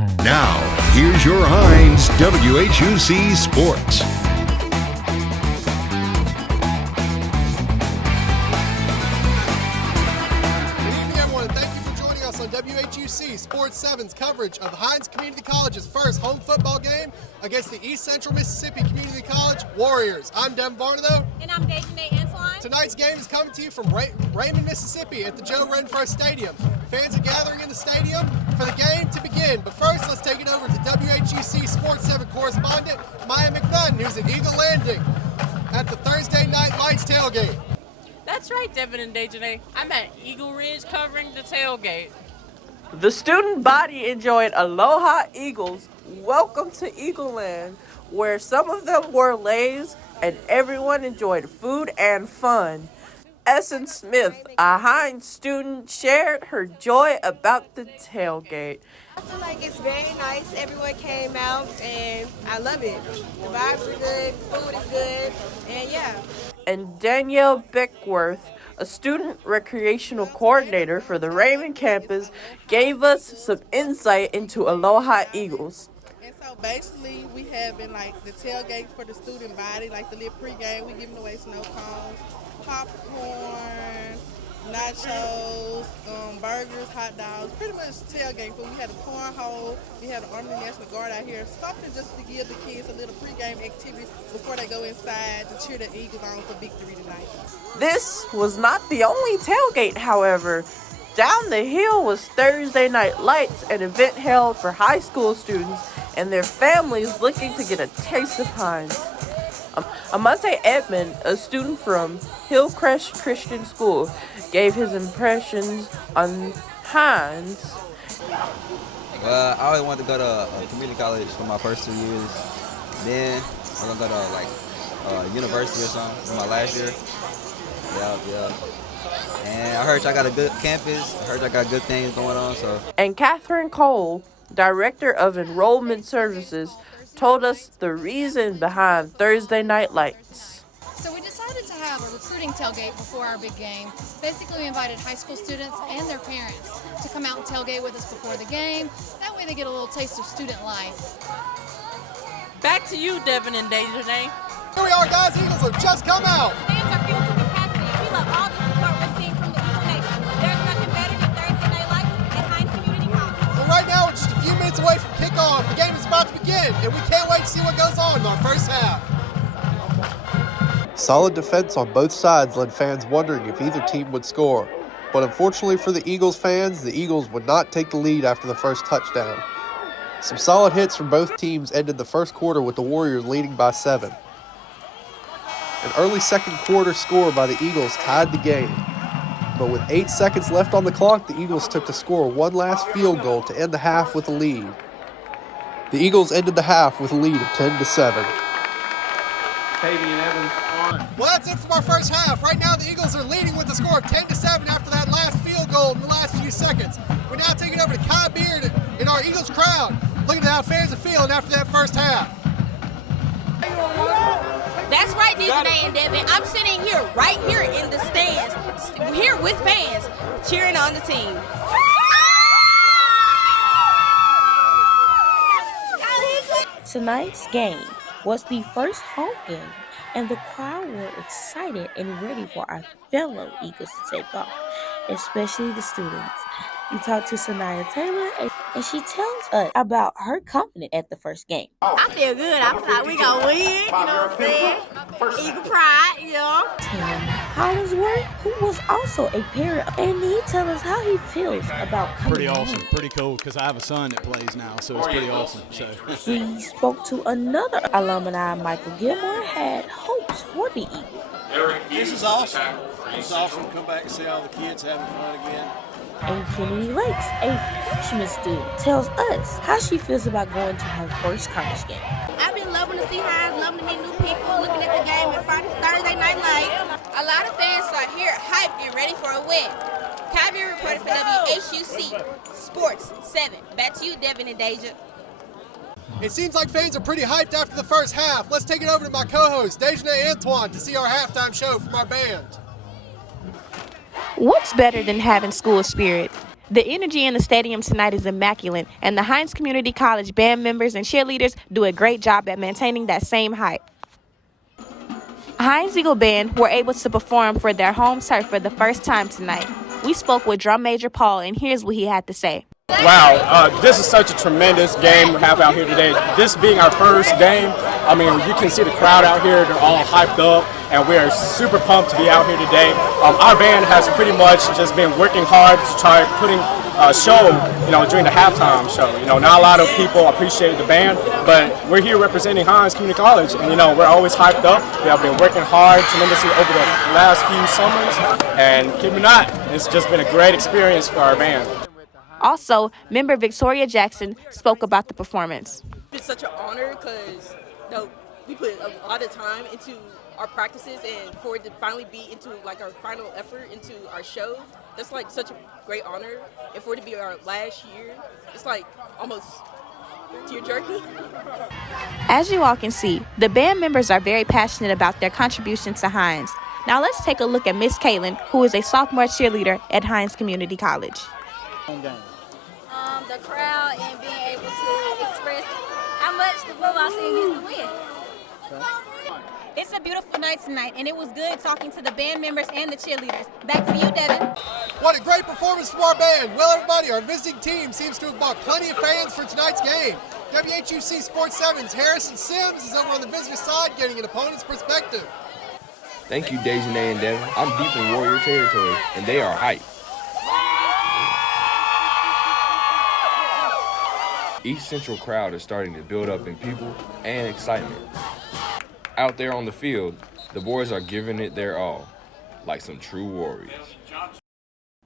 Now, here's your Hinds WHUC Sports. On WHUC Sports 7's coverage of Hinds Community College's first home football game against the East Central Mississippi Community College Warriors. I'm Devin Varnado. And I'm Antoine. Tonight's game is coming to you from Raymond, Mississippi at the Joe Renfro Stadium. Fans are gathering in the stadium for the game to begin. But first, let's take it over to WHUC Sports 7 correspondent Maya McFadden, who's at Eagle Landing at the Thursday Night Lights tailgate. That's right, Devin and Dejanae. I'm at Eagle Ridge covering the tailgate. The student body enjoyed Aloha Eagles. Welcome to Eagle Land, where some of them wore leis and everyone enjoyed food and fun. Essence Smith, a Hinds student, shared her joy about the tailgate. I feel like it's very nice. Everyone came out and I love it. The vibes are good, food is good, and yeah. And Danielle Beckworth, a student recreational coordinator for the Raymond campus, gave us some insight into Aloha Eagles. And so basically we having like the tailgate for the student body, like the little pregame, we giving away snow cones, popcorn, nachos, burgers, hot dogs, pretty much tailgate food. We had a cornhole, we had an Army National Guard out here, something just to give the kids a little pregame activity before they go inside to cheer the Eagles on for victory tonight. This was not the only tailgate, however. Down the hill was Thursday Night Lights, an event held for high school students and their families looking to get a taste of Hinds. Amante Edmond, a student from Hillcrest Christian School, gave his impressions on Hinds. Well, I always wanted to go to a community college for my first 2 years. Then I'm going to go to university or something for my last year. Yeah. And I heard y'all got a good campus. I heard y'all got good things going on. And Catherine Cole, Director of Enrollment Services, told us the reason behind Thursday Night Lights. So we decided to have a recruiting tailgate before our big game. Basically, we invited high school students and their parents to come out and tailgate with us before the game. That way they get a little taste of student life. Back to you, Devin and Dejanae. Here we are, guys. Eagles have just come out. Fans are filled to capacity. We love all the support we're seeing from the Eagle Nation. There's nothing better than Thursday Night Lights at Hinds Community College. So right now, we're just a few minutes away from kickoff. The game is about to begin, and we can't wait to see what goes on in our first half. Solid defense on both sides led fans wondering if either team would score. But unfortunately for the Eagles fans, the Eagles would not take the lead after the first touchdown. Some solid hits from both teams ended the first quarter with the Warriors leading by 7. An early second quarter score by the Eagles tied the game. But with 8 seconds left on the clock, the Eagles took to score one last field goal to end the half with a lead. The Eagles ended the half with a lead of 10-7. Well, that's it from our first half. Right now, the Eagles are leading with a score of 10-7 after that last field goal in the last few seconds. We're now taking over to Kai Beard in our Eagles crowd, looking at how fans are feeling after that first half. That's right, Dejanae and Devin. I'm sitting here, right here in the stands, here with fans, cheering on the team. Tonight's game was the first home game, and the crowd were excited and ready for our fellow Eagles to take off, especially the students. We talked to Sanaya Taylor, and she tells us about her confidence at the first game. I feel good. I feel like we gonna win, you know what I'm saying? Eagle pride, you know. Tim Hollingsworth, who was also a parent, and he tells us how he feels about coming Pretty awesome, home. pretty cool, because I have a son that plays now, so it's pretty awesome. So We spoke to another alumni, Michael Gilmore, had hopes for the Eagles. this is awesome. It's awesome to come back and see all the kids having fun again. And Kennedy Lakes, a freshman student, tells us how she feels about going to her first college game. I've been loving to see Hinds, loving to meet new people, looking at the game in front of Thursday Night Lights. A lot of fans are here hyped and ready for a win. Kyrie reported for WHUC Sports 7. Back to you, Devin and Deja. It seems like fans are pretty hyped after the first half. Let's take it over to my co-host, Dejanae Antoine, to see our halftime show from our band. What's better than having school spirit? The energy in the stadium tonight is immaculate, and the Hinds Community College band members and cheerleaders do a great job at maintaining that same hype. Hinds Eagle Band were able to perform for their home turf for the first time tonight. We spoke with drum major Paul, and here's what he had to say. Wow, this is such a tremendous game we have out here today. This being our first game, I mean, you can see the crowd out here. They're all hyped up, and we are super pumped to be out here today. Our band has pretty much just been working hard to try putting a show, during the halftime show. Not a lot of people appreciate the band, but we're here representing Hinds Community College, and we're always hyped up. We have been working hard tremendously over the last few summers, and keep it not, it's just been a great experience for our band. Also, member Victoria Jackson spoke about the performance. It's such an honor because we put a lot of time into our practices, and for it to finally be into like our final effort into our show, that's like such a great honor. And for it to be our last year, it's like almost tear-jerking. As you all can see, the band members are very passionate about their contribution to Hinds. Now let's take a look at Miss Caitlin, who is a sophomore cheerleader at Hinds Community College. The crowd and being able to express how much the football team needs to win. It's a beautiful night tonight, and it was good talking to the band members and the cheerleaders. Back to you, Devin. What a great performance from our band. Well, everybody, our visiting team seems to have brought plenty of fans for tonight's game. WHUC Sports 7's Harrison Sims is over on the visitor side getting an opponent's perspective. Thank you, Dejanay and Devin. I'm deep in Warrior territory, and they are hype. East Central crowd is starting to build up in people and excitement. Out there on the field, the boys are giving it their all, like some true warriors.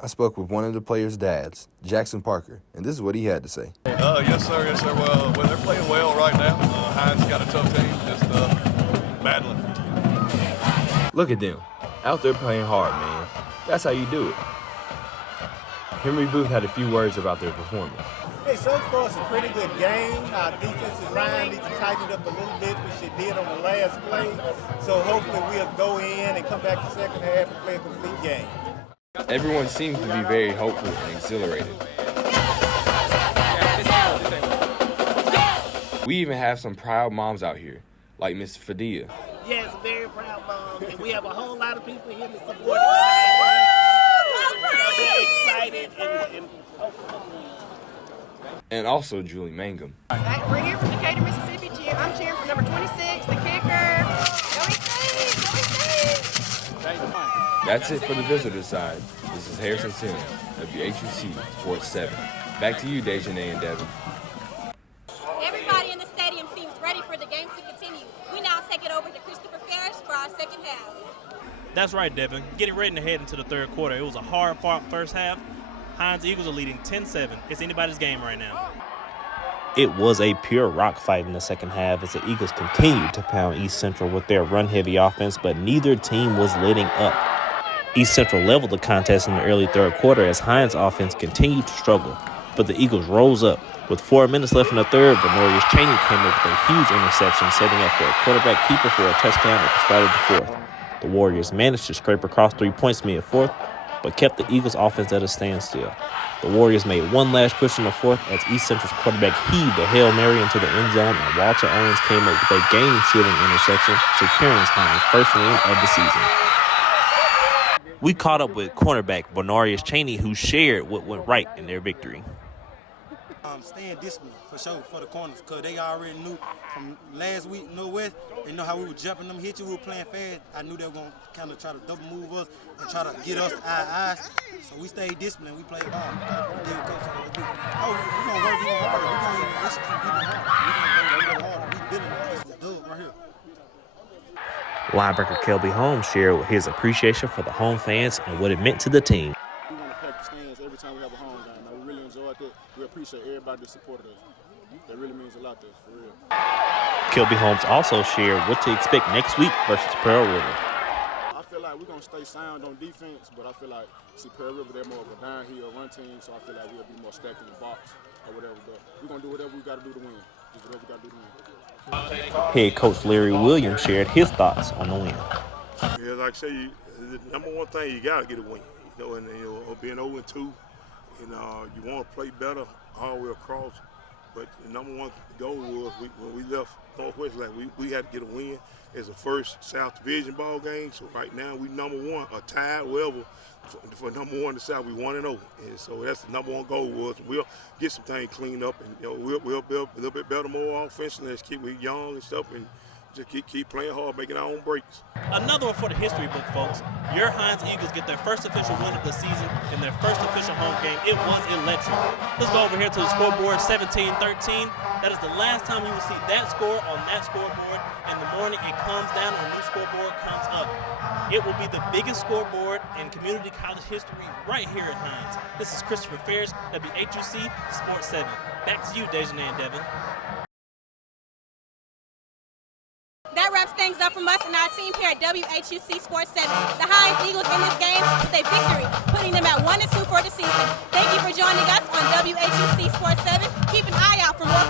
I spoke with one of the players' dads, Jackson Parker, and this is what he had to say. Yes, sir. Well, they're playing well right now. Hinds got a tough team, just battling. Look at them, out there playing hard, man. That's how you do it. Henry Booth had a few words about their performance. Hey, so far it's a pretty good game. Our defensive line needs to tighten it up a little bit, which it did on the last play. So hopefully we'll go in and come back the second half and play a complete game. Everyone seems to be very hopeful and exhilarated. We even have some proud moms out here, like Miss Fadia. Yes, very proud mom, and we have a whole lot of people here to support it. We're excited and And also Julie Mangum. We're here from Decatur, Mississippi. I'm cheering for number 26, the kicker. Go East! That's it for the visitor side. This is Harrison Sims, WHUC Sports 7. Back to you, Dejanay and Devin. Everybody in the stadium seems ready for the game to continue. We now take it over to Christopher Parrish for our second half. That's right, Devin. Getting ready to head into the third quarter. It was a hard-fought first half. Hinds Eagles are leading 10-7. It's anybody's game right now. It was a pure rock fight in the second half as the Eagles continued to pound East Central with their run-heavy offense, but neither team was letting up. East Central leveled the contest in the early third quarter as Hinds' offense continued to struggle, but the Eagles rose up. With 4 minutes left in the third, Benorius Cheney came up with a huge interception, setting up for a quarterback keeper for a touchdown at the start of the fourth. The Warriors managed to scrape across 3 points mid-fourth, but kept the Eagles' offense at a standstill. The Warriors made one last push in the fourth as East Central's quarterback heaved a Hail Mary into the end zone, and Walter Owens came up with a game-sealing interception, securing Hinds' first win of the season. We caught up with cornerback Benorius Cheney, who shared what went right in their victory. Staying disciplined for sure for the corners, because they already knew from last week, West, they know how we were jumping them, hit you, we were playing fast. I knew they were going to kind of try to double move us and try to get us our eyes. So we stayed disciplined, we played ball. We did what Coach told us to do. Oh, we're going to work even harder. We're going to execute even harder. We're going to go harder. We're building this dub right here. Linebacker Kelby Holmes shared his appreciation for the home fans and what it meant to the team. We want to pack the stands every time we have a home game. We really enjoyed that. We appreciate everybody that supported us. That really means a lot to us, for real. Kelby Holmes also shared what to expect next week versus Pearl River. I feel like we're going to stay sound on defense, but I feel like, Pearl River, they're more of a downhill run team, so I feel like we'll be more stacked in the box or whatever. But we're going to do whatever we got to do to win. Just whatever we got to do to win. Head coach Larry Williams shared his thoughts on the win. Yeah, like I say, the number one thing, you got to get a win. And being 0-2, and you want to play better all the way across. But the number one goal was when we left Northwest, we had to get a win as a first South Division ball game. So right now we number one, or tied, whatever, for number one in the South. We 1-0, and so that's the number one goal was. We'll get some things cleaned up, and we'll be a little bit better, more offensively. Let's keep we young and stuff, and just keep playing hard, making our own breaks. Another one for the history book, folks. Your Hinds Eagles get their first official win of the season in their first official home game. It was electric. Let's go over here to the scoreboard, 17-13. That is the last time you will see that score on that scoreboard. In the morning, it comes down, and a new scoreboard comes up. It will be the biggest scoreboard in community college history right here at Hinds. This is Christopher Farish, WHUC Sports 7. Back to you, Dejanay and Devin. That wraps things up from us and our team here at WHUC Sports 7. The Hinds Eagles in this game with a victory, putting them at 1-2 for the season. Thank you for joining us on WHUC Sports 7. Keep an eye out for more